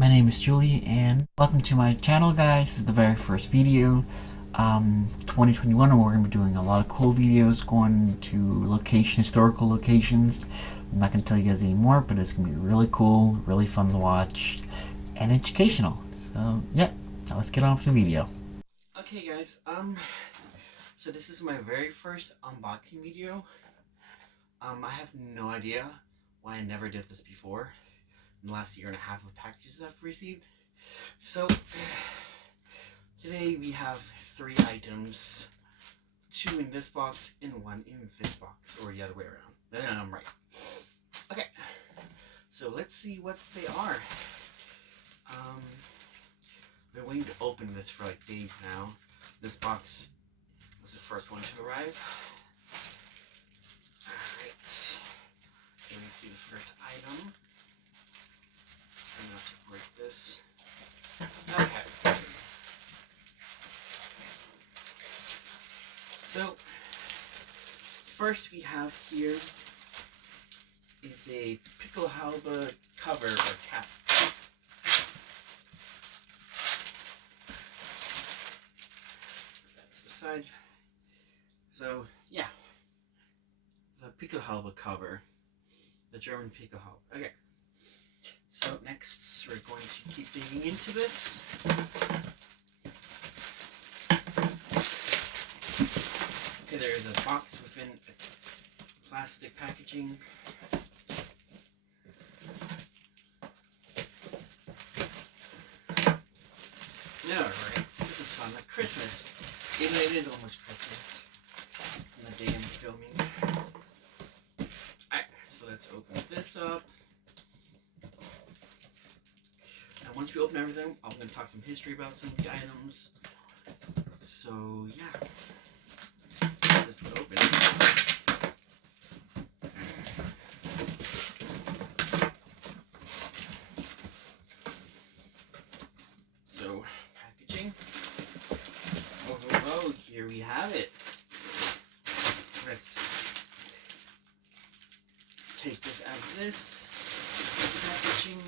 My name is Julie and welcome to my channel, guys. This is the very first video. 2021, and we're going to be doing a lot of cool videos going to historical locations. I'm not going to tell you guys anymore, but it's going to be really cool, really fun to watch, and educational. So yeah, now let's get on with the video. Okay guys, so this is my very first unboxing video. I have no idea why I never did this before in the last year and a half of packages I've received. So today we have 3 items, 2 in this box and 1 in this box, or the other way around. Then I'm right. Okay, so let's see what they are. I've been waiting to open this for like days now. This box was the first one to arrive. Alright, let me see the first item. Try not to break this. Okay. So, first we have here is a Pickelhaube cover or cap. That's the side. So, yeah. The Pickelhaube cover. The German Pickelhaube. Okay. So next, we're going to keep digging into this. Okay, there is a box within a plastic packaging. Alright, this is fun, like Christmas. Even though it is almost Christmas on the day I'm filming. Alright, so let's open this up. And once we open everything, I'm going to talk some history about some of the items. So, yeah. Let's open it. So, packaging. Oh, here we have it. Let's take this out of this packaging.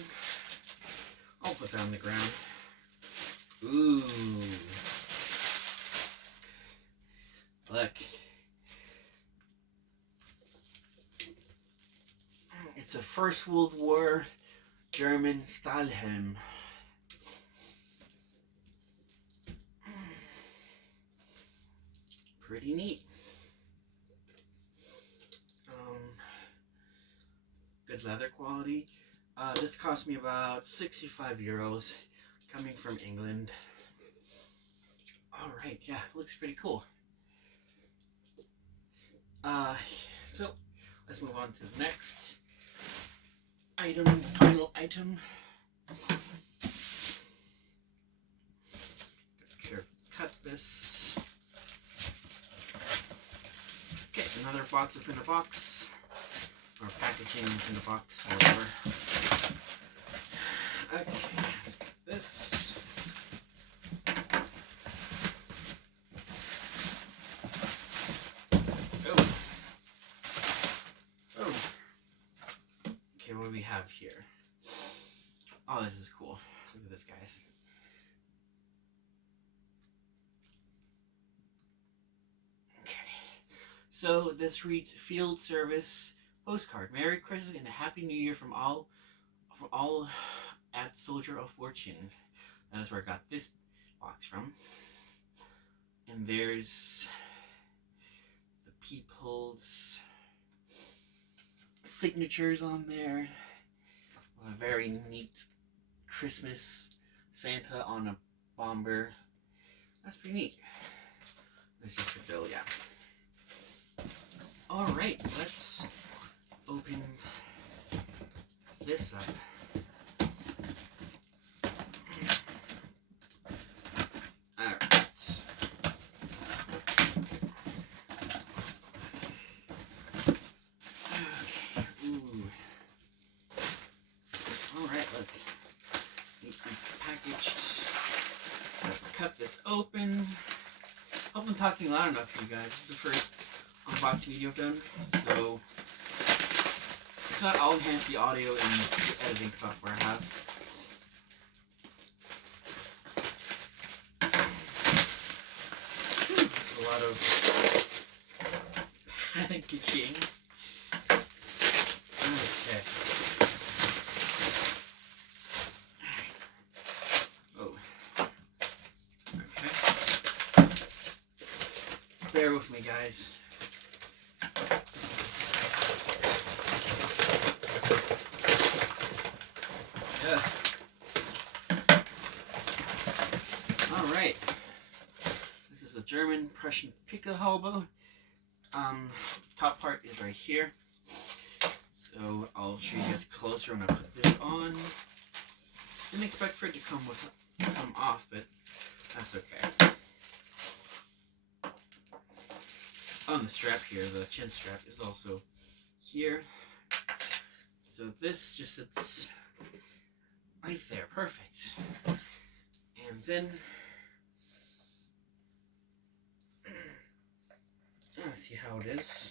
I'll put that on the ground. Ooh. Look. It's a First World War German Stahlhelm. Pretty neat. Good leather quality. This cost me about 65 euros, coming from England. Alright, yeah, looks pretty cool. So, let's move on to the next item, the final item. Cut this. Okay, another box within a box. Or packaging in the box, whatever. Okay, let's get this. Oh. Oh. Okay, what do we have here? Oh, this is cool. Look at this, guys. Okay. So this reads Field Service Postcard. Merry Christmas and a Happy New Year from all at Soldier of Fortune. That is where I got this box from. And there's the people's signatures on there. A very neat Christmas Santa on a bomber. That's pretty neat. This is just the bill, yeah. Alright, let's open this up. Alright. Okay. Ooh. Alright, look. Neatly packaged. Cut this open. Hope I'm talking loud enough for you guys. This is the first unboxing video I've done, so if not, I'll enhance the audio in the editing software I have. Ka-ching. Okay. Oh. Okay. Bear with me, guys. Yeah. All right. This is a German Prussian Pickelhaube. Top part is right here. So I'll show you guys closer when I put this on. Didn't expect for it to come off, but that's okay. On the strap here, the chin strap is also here. So this just sits right there, perfect. And then see how it is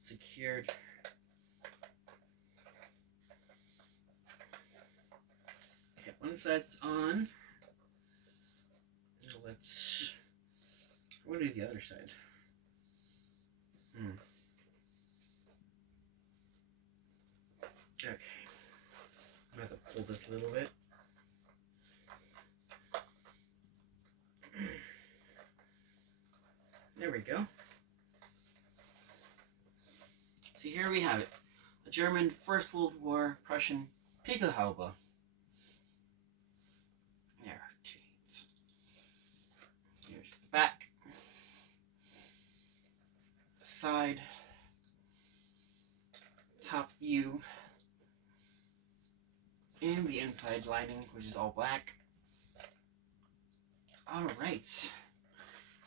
secured. Okay, one side's on. Now let's. What is the other side? Okay. I'm gonna have to pull this a little bit. There we go. See, here we have it. A German First World War Prussian Pickelhaube. There, jeez. Here's the back. The side. Top view. And the inside lining, which is all black. Alright.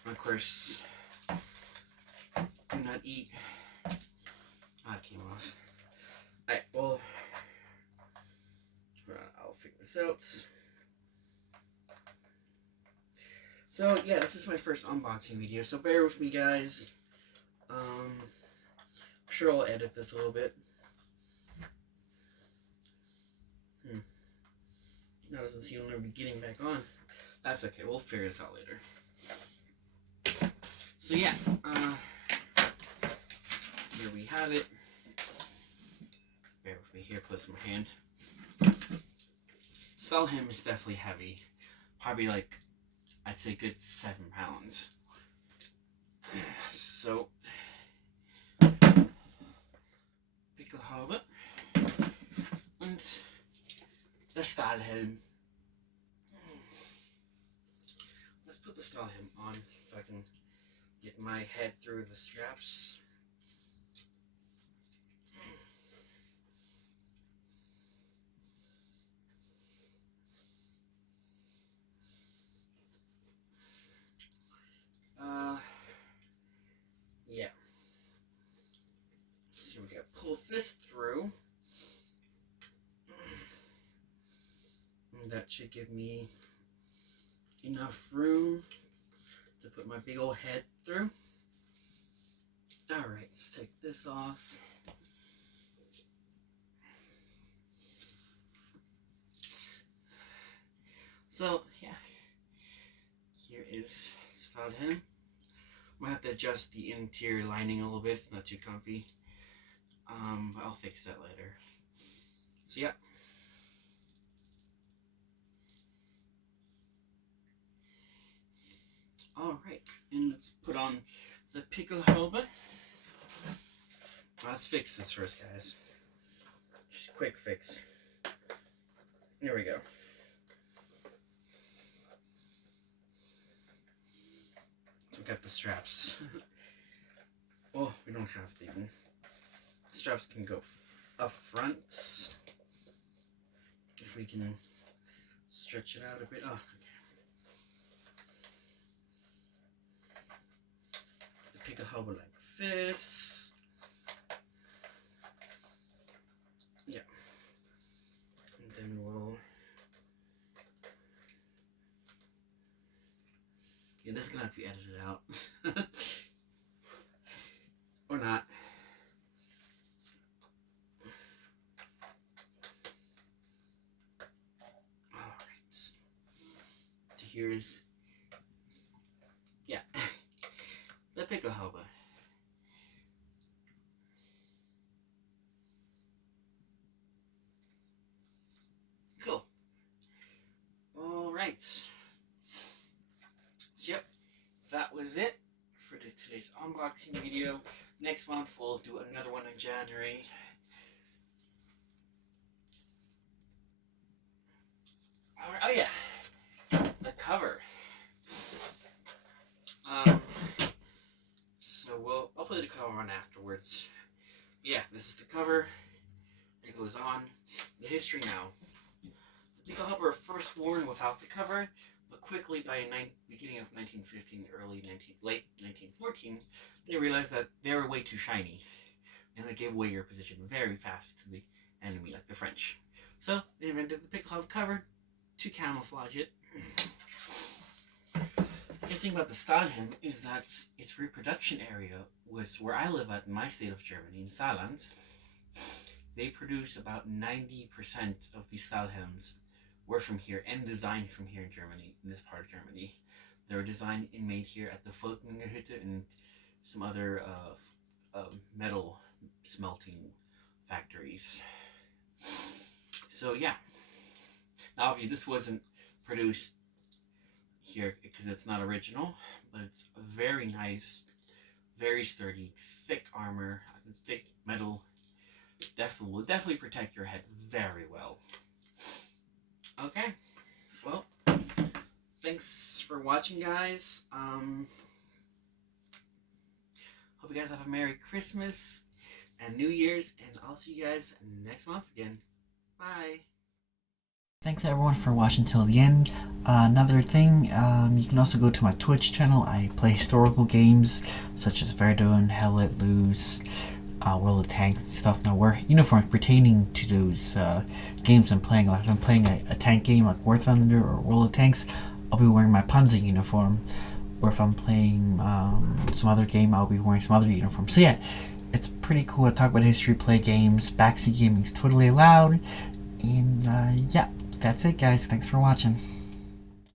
Of course, do not eat. Ah, it came off. Alright, well, I'll figure this out. So, yeah, this is my first unboxing video, so bear with me, guys. I'm sure I'll edit this a little bit. Now doesn't seem to be getting back on. That's okay, we'll figure this out later. So yeah, here we have it. Bear with me here, put some hand. Stahlhelm is definitely heavy. Probably like, I'd say good 7 pounds. So, Pickelhaube und der Stahlhelm. Let's put the Stahlhelm on so I can get my head through the straps. Yeah. So we gotta pull this through. And that should give me enough room to put my big old head through. Alright, let's take this off. So, yeah. Here is Stahlhelm. I might have to adjust the interior lining a little bit. It's not too comfy. But I'll fix that later. So, yeah. Alright, and let's put on the Pickelhaube. Let's fix this first, guys. Just a quick fix. There we go. So we got the straps. Well, we don't have to even. Straps can go up front. If we can stretch it out a bit. Oh, okay. The Pickelhaube like this. Yeah. And then we'll. Yeah, this is gonna have to be edited out. Or not. Alright. Here's. Yeah. The Pickelhaube. points. Yep, that was it for today's unboxing video. Next month we'll do another one in January. Alright, oh yeah, the cover. So I'll put the cover on afterwards. Yeah, this is the cover. It goes on. The history now. The pickle hopper first worn without the cover, but quickly by beginning of 1915, late 1914, they realized that they were way too shiny, and they gave away your position very fast to the enemy, like the French. So they invented the pickle hopper cover to camouflage it. The thing about the Stahlhelm is that its reproduction area was where I live at in my state of Germany, in Saarland. They produce about 90% of the Stahlhelms were from here and designed from here in Germany, in this part of Germany. They were designed and made here at the Hütte and some other metal smelting factories. So yeah. Now obviously this wasn't produced here because it's not original, but it's a very nice, very sturdy, thick armor, thick metal. Will definitely protect your head very well. Okay, well, thanks for watching, guys. Hope you guys have a Merry Christmas and New Year's, and I'll see you guys next month again. Bye. Thanks everyone for watching till the end. Another thing, you can also go to my Twitch channel. I play historical games such as Verdun, Hell Let Loose, World of Tanks and stuff. Now wear uniforms pertaining to those games I'm playing. Like if I'm playing a tank game like War Thunder or World of Tanks, I'll be wearing my Panzer uniform. Or if I'm playing some other game, I'll be wearing some other uniform. So yeah, it's pretty cool to talk about history, play games. Backseat gaming is totally allowed. And yeah, that's it guys. Thanks for watching.